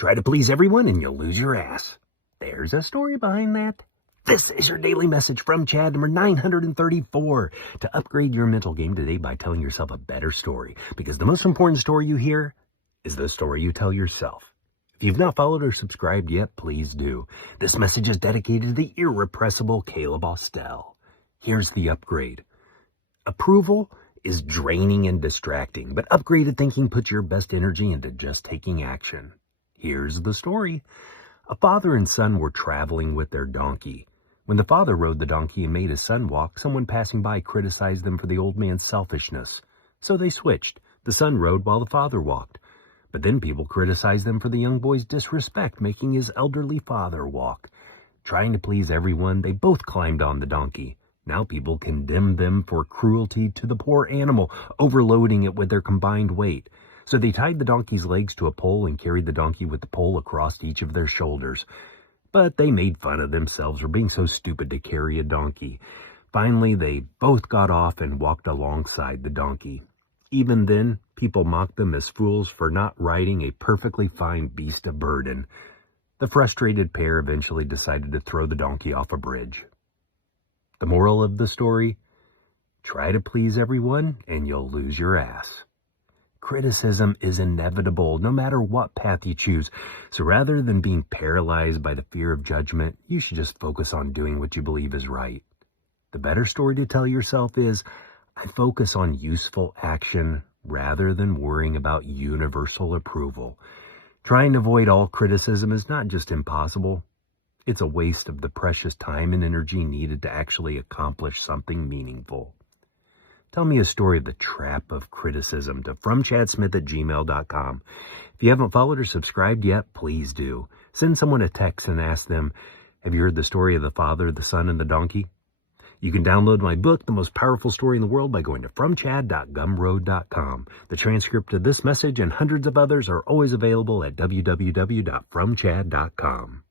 Try to please everyone and you'll lose your ass. There's a story behind that. This is your daily message from Chad, number 934. To upgrade your mental game today by telling yourself a better story. Because the most important story you hear is the story you tell yourself. If you've not followed or subscribed yet, please do. This message is dedicated to the irrepressible Caleb Austell. Here's the upgrade. Approval is draining and distracting, but upgraded thinking puts your best energy into just taking action. Here's the story. A father and son were traveling with their donkey. When the father rode the donkey and made his son walk, someone passing by criticized them for the old man's selfishness. So they switched. The son rode while the father walked. But then people criticized them for the young boy's disrespect, making his elderly father walk. Trying to please everyone, they both climbed on the donkey. Now people condemned them for cruelty to the poor animal, overloading it with their combined weight. So they tied the donkey's legs to a pole and carried the donkey with the pole across each of their shoulders. But they made fun of themselves for being so stupid to carry a donkey. Finally, they both got off and walked alongside the donkey. Even then, people mocked them as fools for not riding a perfectly fine beast of burden. The frustrated pair eventually decided to throw the donkey off a bridge. The moral of the story? Try to please everyone and you'll lose your ass. Criticism is inevitable, no matter what path you choose. So rather than being paralyzed by the fear of judgment, you should just focus on doing what you believe is right. The better story to tell yourself is, I focus on useful action rather than worrying about universal approval. Trying to avoid all criticism is not just impossible. It's a waste of the precious time and energy needed to actually accomplish something meaningful. Tell me a story of the trap of criticism to fromchadsmith@gmail.com. If you haven't followed or subscribed yet, please do. Send someone a text and ask them, have you heard the story of the father, the son, and the donkey? You can download my book, The Most Powerful Story in the World, by going to fromchad.gumroad.com. The transcript of this message and hundreds of others are always available at www.fromchad.com.